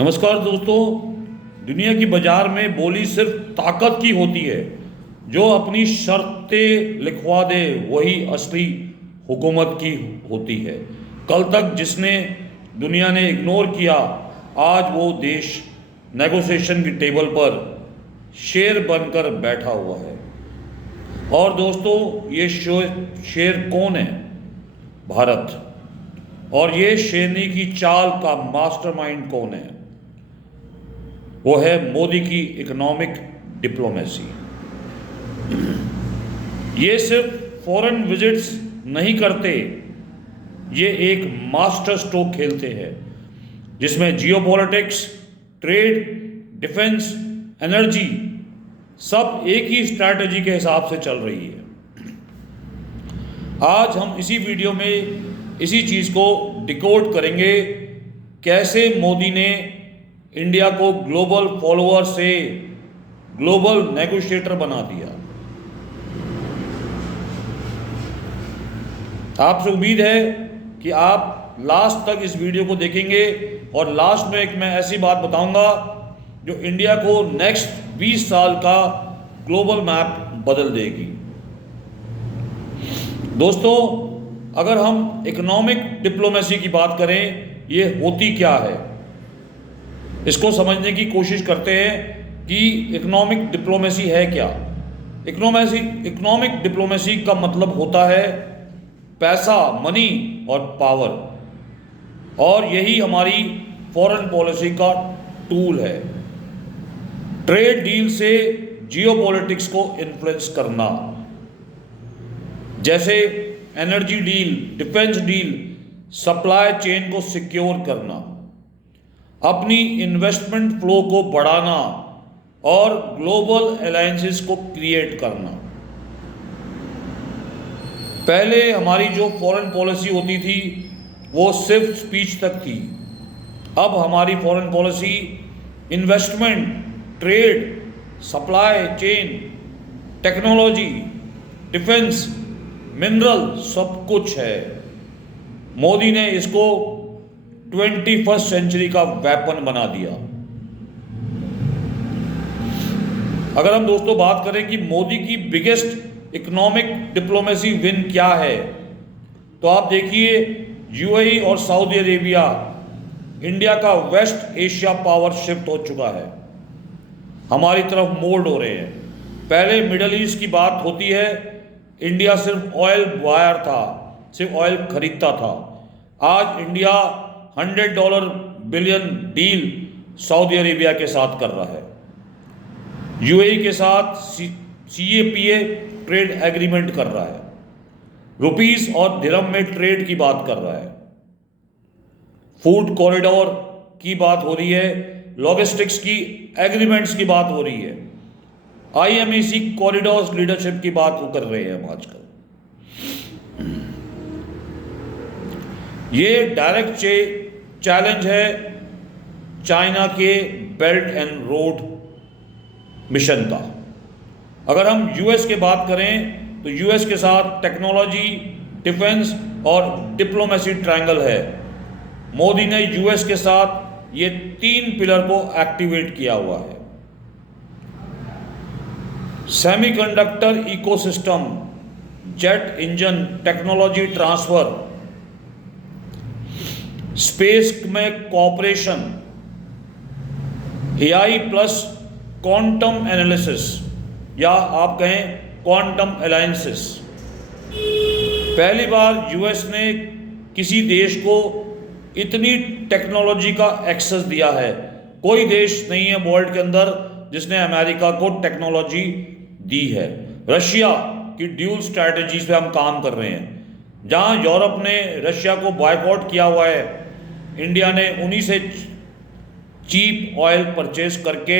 नमस्कार दोस्तों। दुनिया की बाजार में बोली सिर्फ ताकत की होती है। जो अपनी शर्तें लिखवा दे वही असली हुकूमत की होती है। कल तक जिसने दुनिया ने इग्नोर किया, आज वो देश नेगोशिएशन की टेबल पर शेर बनकर बैठा हुआ है। और दोस्तों, ये शेर कौन है? भारत। और ये शेरनी की चाल का मास्टरमाइंड कौन है? वो है मोदी की इकोनॉमिक डिप्लोमेसी। ये सिर्फ फॉरेन विजिट्स नहीं करते, ये एक मास्टर स्ट्रोक खेलते हैं जिसमें जियोपॉलिटिक्स, ट्रेड, डिफेंस, एनर्जी सब एक ही स्ट्रैटेजी के हिसाब से चल रही है। आज हम इसी वीडियो में इसी चीज़ को डिकोड करेंगे, कैसे मोदी ने इंडिया को ग्लोबल फॉलोअर से ग्लोबल नेगोशिएटर बना दिया। आपसे उम्मीद है कि आप लास्ट तक इस वीडियो को देखेंगे और लास्ट में एक मैं ऐसी बात बताऊंगा जो इंडिया को नेक्स्ट 20 साल का ग्लोबल मैप बदल देगी। दोस्तों, अगर हम इकोनॉमिक डिप्लोमेसी की बात करें, ये होती क्या है, इसको समझने की कोशिश करते हैं कि इकोनॉमिक डिप्लोमेसी है क्या। इकोनॉमिक डिप्लोमेसी का मतलब होता है पैसा, मनी और पावर, और यही हमारी फॉरेन पॉलिसी का टूल है। ट्रेड डील से जियोपॉलिटिक्स को इन्फ्लुएंस करना, जैसे energy deal, defence deal, supply chain को सिक्योर करना, अपनी इन्वेस्टमेंट फ्लो को बढ़ाना और ग्लोबल अलायंसेस को क्रिएट करना। पहले हमारी जो फॉरेन पॉलिसी होती थी वो सिर्फ स्पीच तक थी। अब हमारी foreign policy investment, trade, supply chain, technology, defence, mineral सब कुछ है। मोदी ने इसको 21st सेंचुरी का वेपन बना दिया। अगर हम दोस्तों बात करें कि मोदी की बिगेस्ट इकोनॉमिक डिप्लोमेसी विन क्या है, तो आप देखिए यूएई और सऊदी अरेबिया इंडिया का वेस्ट एशिया पावर शिफ्ट हो चुका है, हमारी तरफ मोल्ड हो रहे हैं। पहले मिडल ईस्ट की बात होती है, इंडिया सिर्फ ऑयल बायर था, सिर्फ ऑयल खरीदता था। आज India $100 billion deal Saudi Arabia के साथ कर रहा है। यूएई के साथ CAPA ट्रेड एग्रीमेंट कर रहा है। रुपीस और दिरहम में ट्रेड की बात कर रहा है। फूड कॉरिडोर की बात हो रही है, लॉजिस्टिक्स की एग्रीमेंट्स की बात हो रही है, IMEC कॉरिडोर्स लीडरशिप की बात कर रहे हैं हम आजकल। ये डायरेक्ट चैलेंज है चाइना के बेल्ट एंड रोड मिशन का। अगर हम यूएस की बात करें तो यूएस के साथ टेक्नोलॉजी, डिफेंस और डिप्लोमेसी ट्रायंगल है। मोदी ने यूएस के साथ ये 3 पिलर को एक्टिवेट किया हुआ है। Semiconductor ecosystem, jet engine technology transfer, space में cooperation, AI plus quantum analysis, या आप कहें क्वांटम अलायंसेस। पहली बार यूएस ने किसी देश को इतनी टेक्नोलॉजी का एक्सेस दिया है। कोई देश नहीं है वर्ल्ड के अंदर जिसने अमेरिका को टेक्नोलॉजी दी है। रशिया की ड्यूल स्ट्रैटेजी पे हम काम कर रहे हैं। जहां यूरोप ने रशिया को बॉयकॉट किया हुआ है, इंडिया ने उन्हीं से चीप ऑयल परचेज करके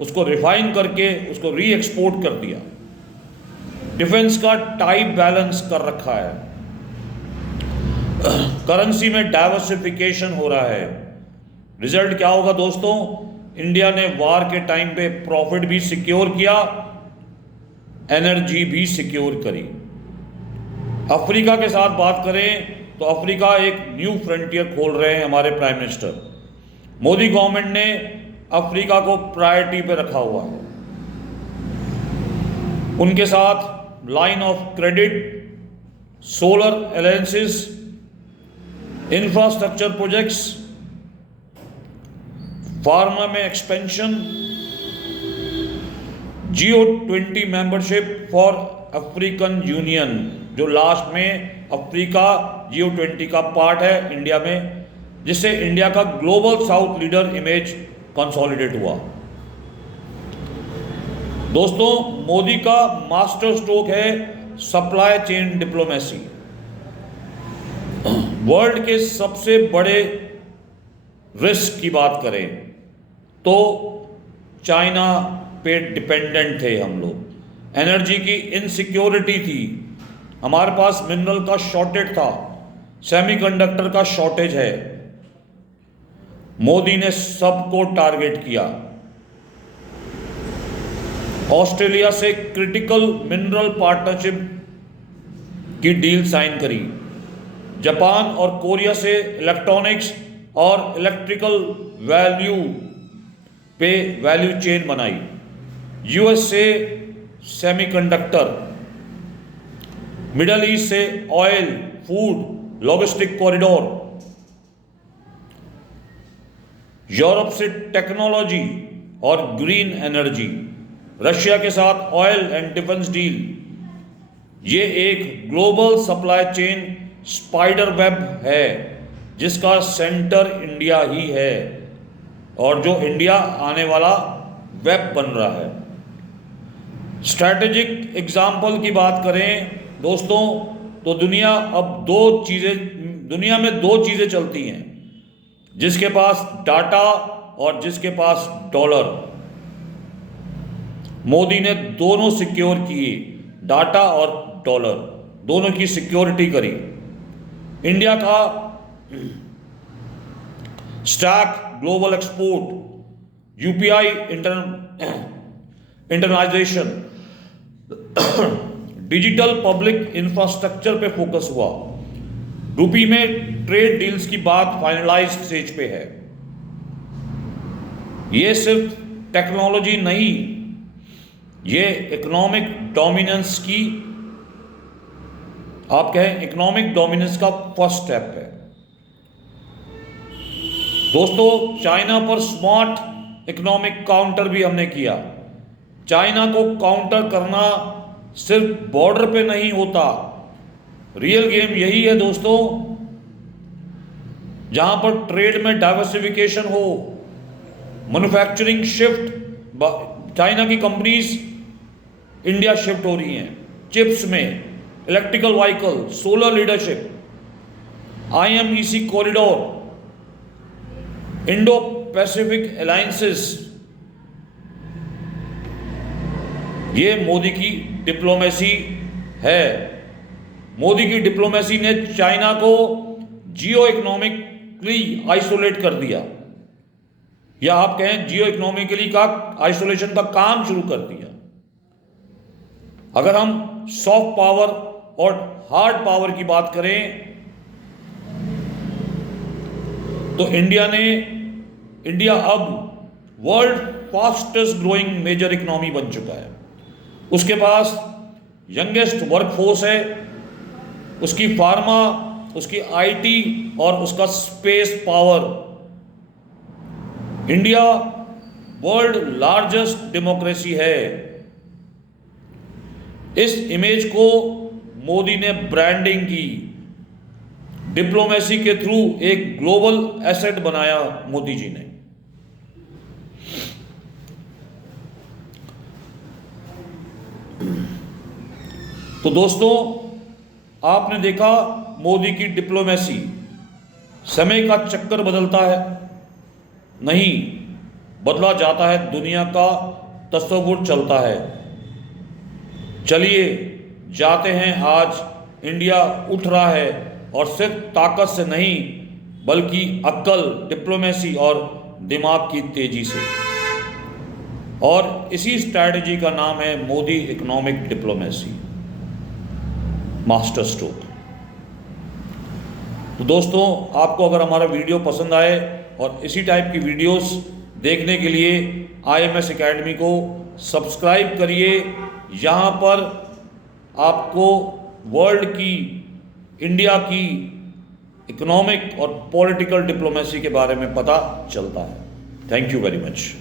उसको रिफाइन करके उसको री एक्सपोर्ट कर दिया। डिफेंस का टाइप बैलेंस कर रखा है। करेंसी में डाइवर्सिफिकेशन हो रहा है। रिजल्ट क्या होगा दोस्तों? इंडिया ने वार के टाइम पे प्रॉफिट भी सिक्योर किया, एनर्जी भी सिक्योर करी। अफ्रीका के साथ बात करें तो अफ्रीका एक न्यू फ्रंटियर खोल रहे हैं हमारे प्राइम मिनिस्टर। मोदी गवर्नमेंट ने अफ्रीका को प्रायोरिटी पे रखा हुआ है। उनके साथ line of credit, solar alliances, infrastructure projects, pharma में expansion, G20 membership for African union, जो लास्ट में अफ्रीका G20 का पार्ट है इंडिया में, जिससे इंडिया का global south leader image consolidate हुआ। दोस्तों, मोदी का मास्टर स्ट्रोक है सप्लाई चेन डिप्लोमेसी। वर्ल्ड के सबसे बड़े रिस्क की बात करें तो चाइना पे डिपेंडेंट थे हम लोग। एनर्जी की इनसिक्योरिटी थी, हमारे पास मिनरल का शॉर्टेज था, सेमीकंडक्टर का शॉर्टेज है। मोदी ने सबको टारगेट किया। ऑस्ट्रेलिया से क्रिटिकल मिनरल पार्टनरशिप की डील साइन करी। जापान और कोरिया से इलेक्ट्रॉनिक्स और इलेक्ट्रिकल वैल्यू चेन बनाई। यूएस से सेमीकंडक्टर, मिडल ईस्ट से oil, food, logistic corridor, Europe से टेक्नोलॉजी और ग्रीन एनर्जी, रशिया के साथ ऑयल एंड डिफेंस डील। ये एक global supply chain spider web है जिसका सेंटर इंडिया ही है और जो इंडिया आने वाला वेब बन रहा है। स्ट्रैटेजिक एग्जाम्पल की बात करें दोस्तों तो दुनिया में दो चीज़ें चलती हैं, जिसके पास डाटा और जिसके पास डॉलर। मोदी ने दोनों सिक्योर किए, डाटा और डॉलर दोनों की सिक्योरिटी करी। इंडिया का stack global export, UPI internationalisation, digital public infrastructure पे फोकस हुआ। रूपी में ट्रेड डील्स की बात फाइनलाइज स्टेज पे है। ये सिर्फ टेक्नोलॉजी नहीं, ये इकोनॉमिक डोमिनेंस की, आप कहें इकोनॉमिक डोमिनेंस का फर्स्ट स्टेप है। दोस्तों, चाइना पर स्मार्ट इकोनॉमिक काउंटर भी हमने किया। चाइना को काउंटर करना सिर्फ बॉर्डर पे नहीं होता, रियल गेम यही है दोस्तों, जहां पर ट्रेड में डाइवर्सिफिकेशन हो, मैन्युफैक्चरिंग शिफ्ट, चाइना की कंपनीज इंडिया शिफ्ट हो रही हैं, चिप्स में, electrical vehicle, solar leadership, IMEC corridor, Indo Pacific alliances. ये मोदी की डिप्लोमेसी है। मोदी की डिप्लोमेसी ने चाइना को जियो इकोनॉमिकली आइसोलेट कर दिया, या आप कहें जियो इकोनॉमिकली का आइसोलेशन का काम शुरू कर दिया। अगर हम सॉफ्ट पावर और हार्ड पावर की बात करें तो इंडिया अब world fastest growing major economy बन चुका है। उसके पास यंगेस्ट वर्कफोर्स है, उसकी फार्मा, उसकी IT और उसका space power. India world largest democracy है। इस इमेज को मोदी ने ब्रांडिंग की, डिप्लोमेसी के थ्रू एक ग्लोबल एसेट बनाया मोदी जी ने। तो दोस्तों, आपने देखा मोदी की डिप्लोमेसी, समय का चक्कर बदलता है नहीं, बदला जाता है, दुनिया का तस्वुर चलता है। चलिए जाते हैं, आज इंडिया उठ रहा है और सिर्फ ताकत से नहीं बल्कि अक्ल, डिप्लोमेसी और दिमाग की तेजी से। और इसी स्ट्रैटेजी का नाम है Modi economic diplomacy master stroke. तो दोस्तों, आपको अगर हमारा वीडियो पसंद आए और इसी टाइप की वीडियोस देखने के लिए IMS एकेडमी को सब्सक्राइब करिए। यहाँ पर आपको वर्ल्ड की, इंडिया की इकोनॉमिक और पॉलिटिकल डिप्लोमेसी के बारे में पता चलता है। Thank you very much.